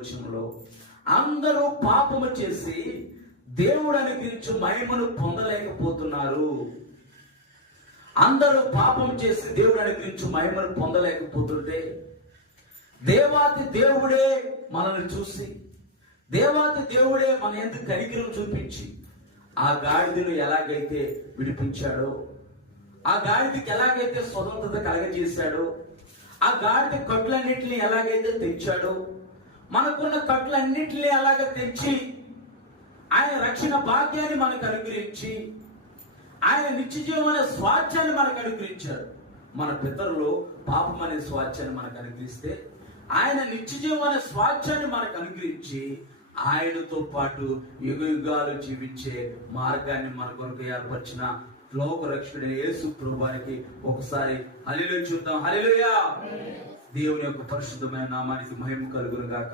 వచనంలో అందరూ పాపము చేసి దేవుడు అనుగ్రహించు మహిమను పొందలేకపోతున్నారు. అందరూ పాపం చేసి దేవుడు అనుగ్రహించు మహిమను పొందలేకపోతుంటే, దేవాతి దేవుడే మనల్ని చూసి, దేవాతి దేవుడే మన ఎందుకు కనికరం చూపించి ఆ గాడిదను ఎలాగైతే విడిపించాడో, ఆ గాడిదకి ఎలాగైతే స్వతంత్రత కలగజేశాడో, ఆ గాడిద కట్లన్నింటినీ ఎలాగైతే తెచ్చాడో, మనకున్న కట్లన్నింటినీ అలాగ తెచ్చి ఆయన రక్షణ భాగ్యాన్ని మనకు అనుగ్రహించి ఆయన నిత్యజీవం అనే స్వాస్థ్యాన్ని మనకు అనుగ్రహించాడు. మన పితరులు పాపం అనే స్వాస్థ్యాన్ని మనకు అనుగ్రహిస్తే, ఆయన నిత్యజీవం అనే స్వాస్థ్యాన్ని మనకు అనుగ్రహించి ఆయనతో పాటు యుగ యుగాలు జీవించే మార్గాన్ని మన కొరకు ఏర్పరిచిన లోక రక్షకుడైన యేసు ప్రభువానికి ఒకసారి హల్లెలూయా చూద్దాం. హల్లెలూయా. దేవుని యొక్క పరిశుద్ధమైన నామానికి మహిమ కలుగును గాక.